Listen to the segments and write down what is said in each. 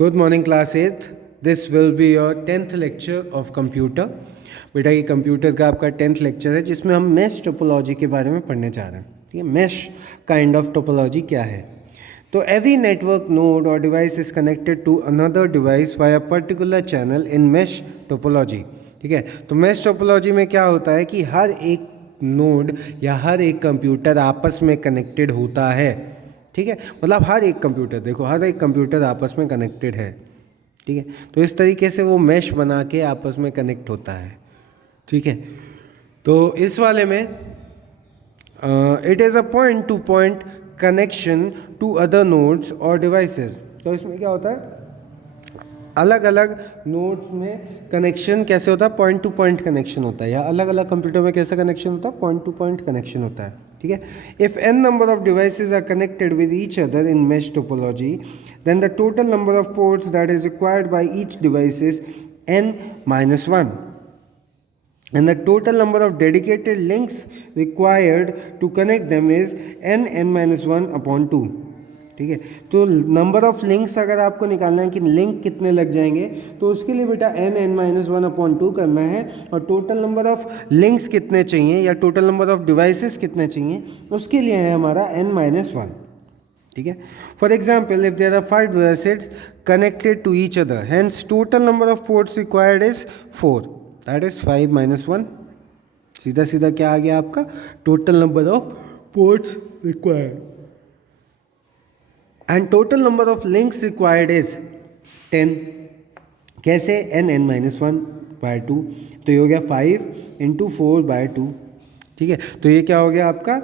Good morning class 8th। This will be your 10th lecture of computer. बेटा ये computer का आपका 10th lecture है जिसमें हम मैश टोपोलॉजी के बारे में पढ़ने जा रहे हैं। ठीक है, मैश काइंड ऑफ टोपोलॉजी क्या है। तो एवरी नेटवर्क नोड और device is connected to another device via particular channel in mesh topology. ठीक है, तो मैश टोपोलॉजी में क्या होता है कि हर एक नोड या हर एक कंप्यूटर आपस में कनेक्टेड होता है। ठीक है, मतलब हर एक कंप्यूटर, देखो हर एक कंप्यूटर आपस में कनेक्टेड है। ठीक है, तो इस तरीके से वो मैश बना के आपस में कनेक्ट होता है। ठीक है, तो इस वाले में it is a point to point connection to other nodes और डिवाइसेस। तो इसमें क्या होता है, अलग अलग नोड्स में कनेक्शन कैसे होता है, पॉइंट टू पॉइंट कनेक्शन होता है, या अलग अलग कंप्यूटर में कैसा कनेक्शन होता है, पॉइंट टू पॉइंट कनेक्शन होता है। ठीक है, if n number of devices are connected with each other in mesh topology then the total number of ports that is required by each device is n-1 and the total number of dedicated links required to connect them is n(n-1)/2। ठीक है, तो number of links अगर आपको निकालना है कि link कितने लग जाएंगे, तो उसके लिए बेटा n(n-1)/2 करना है, और टोटल नंबर ऑफ लिंक्स कितने चाहिए या टोटल नंबर ऑफ डिवाइसेस कितने चाहिए उसके लिए है हमारा n-1। ठीक है, for example if there are 5 devices connected to each other, hence total number of ports required is 4, that is 5-1। सीधा सीधा क्या आ गया आपका, total number of ports required, and total number of links required is 10। कैसे, n(n-1)/2, तो ये हो गया 5 × 4/2। ठीक है, तो ये क्या हो गया आपका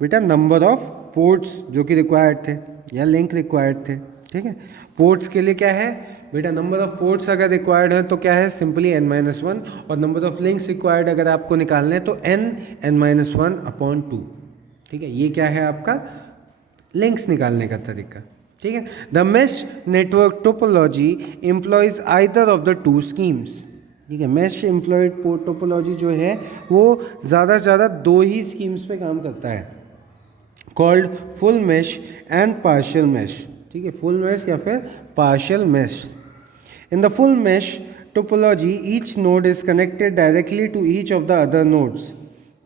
बेटा, नंबर ऑफ पोर्ट्स जो कि रिक्वायर्ड थे या लिंक रिक्वायर्ड थे। ठीक है, पोर्ट्स के लिए क्या है बेटा, नंबर ऑफ पोर्ट्स अगर रिक्वायर्ड है तो क्या है, सिंपली n-1, और नंबर ऑफ लिंक्स रिक्वायर्ड अगर आपको निकालना है तो n(n-1)/2। ठीक है, ये क्या है आपका लिंक्स निकालने का तरीका। ठीक है, the mesh network topology employees either of the two schemes. ठीक है, मैश एम्प्लॉयड टोपोलॉजी जो है वो ज़्यादा से ज़्यादा 2 ही स्कीम्स पे काम करता है, called full mesh and partial mesh. ठीक है, फुल मैश या फिर partial mesh. In the full mesh topology each node is connected directly to each of the other nodes.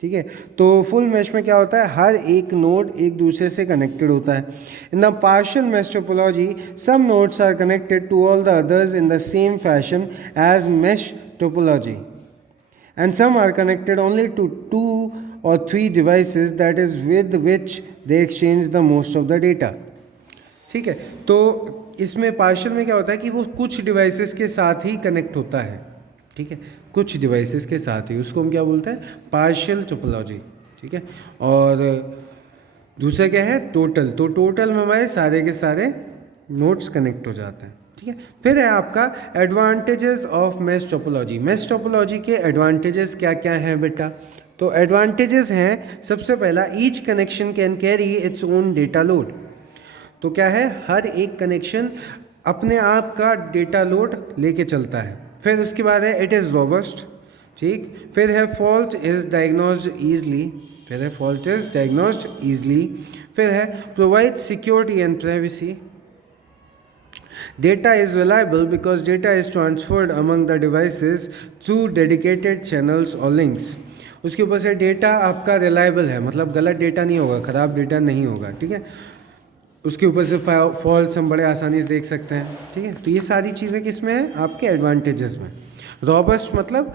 ठीक है, तो फुल मैश में क्या होता है, हर एक नोड एक दूसरे से कनेक्टेड होता है। In the partial mesh topology some nodes are connected to all the others in the same fashion as mesh topology, and some are connected only to 2 or 3 devices that is with which they exchange the most of the data। ठीक है, तो इसमें partial में क्या होता है कि वो कुछ डिवाइसेस के साथ ही कनेक्ट होता है। ठीक है, कुछ डिवाइसेस के साथ ही, उसको हम क्या बोलते हैं, पार्शियल टोपोलॉजी। ठीक है, और दूसरा क्या है, टोटल। तो टोटल में हमारे सारे के सारे नोड्स कनेक्ट हो जाते हैं। ठीक है, फिर है आपका advantages of mesh topology. Mesh topology के एडवांटेजेस क्या क्या हैं बेटा, तो एडवांटेजेस हैं, सबसे पहला, each connection can carry its own data load. तो क्या है, हर एक कनेक्शन अपने आप का डेटा लोड लेके चलता है। फिर उसके बाद है इट इज़ रोबस्ट। ठीक, फिर है फॉल्ट इज डायग्नोज्ड ईजली। फिर है फॉल्ट इज डायग्नोज्ड ईजली। फिर है provide security and privacy. Data is reliable because data is transferred among the devices through dedicated channels or links। उसके ऊपर से डेटा आपका रिलायबल है, मतलब गलत डेटा नहीं होगा, ख़राब डेटा नहीं होगा। ठीक है, उसके ऊपर से फॉल्ट्स हम बड़े आसानी से देख सकते हैं। ठीक है, तो ये सारी चीज़ें किस में है, आपके एडवांटेजेस में। रॉबस्ट मतलब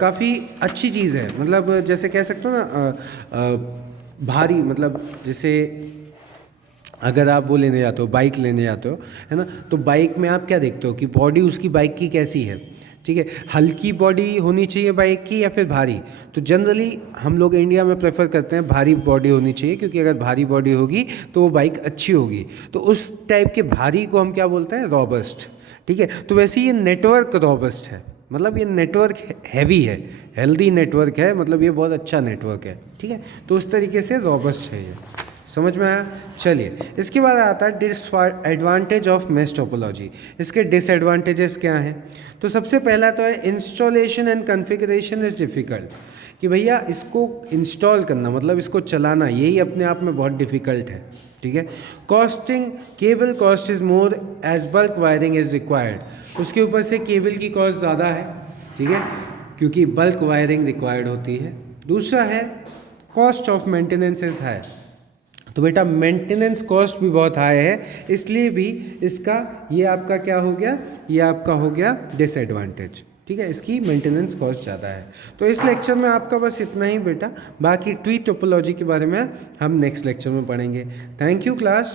काफ़ी अच्छी चीज़ है, मतलब जैसे कह सकते हो ना, भारी, मतलब जैसे अगर आप वो लेने जाते हो, बाइक लेने जाते हो, है ना, तो बाइक में आप क्या देखते हो कि बॉडी उसकी बाइक की कैसी है। ठीक है, हल्की बॉडी होनी चाहिए बाइक की या फिर भारी। तो जनरली हम लोग इंडिया में प्रेफर करते हैं भारी बॉडी होनी चाहिए, क्योंकि अगर भारी बॉडी होगी तो वो बाइक अच्छी होगी। तो उस टाइप के भारी को हम क्या बोलते हैं, रॉबस्ट। ठीक है, तो वैसे ये नेटवर्क रॉबस्ट है, मतलब ये नेटवर्क हैवी है, हेल्दी नेटवर्क है, मतलब ये बहुत अच्छा नेटवर्क है। ठीक है, तो उस तरीके से रॉबस्ट है ये, समझ में आया। चलिए, इसके बाद आता है डिसएडवांटेज ऑफ मैश टोपोलॉजी। इसके डिसएडवांटेजेस क्या हैं, तो सबसे पहला तो है installation and configuration is difficult, कि भैया इसको इंस्टॉल करना, मतलब इसको चलाना, यही अपने आप में बहुत डिफ़िकल्ट है। ठीक है। Costing, cable cost is more as bulk wiring is required, उसके ऊपर से केबल की कॉस्ट ज़्यादा है, ठीक है, क्योंकि बल्क वायरिंग रिक्वायर्ड होती है। दूसरा है cost of maintenance is high, तो बेटा मेंटेनेंस कॉस्ट भी बहुत हाई है, इसलिए भी इसका ये आपका क्या हो गया, ये आपका हो गया डिसएडवांटेज, ठीक है, इसकी मेंटेनेंस कॉस्ट ज़्यादा है। तो इस लेक्चर में आपका बस इतना ही बेटा, बाकी ट्री टोपोलॉजी के बारे में हम नेक्स्ट लेक्चर में पढ़ेंगे। Thank you class.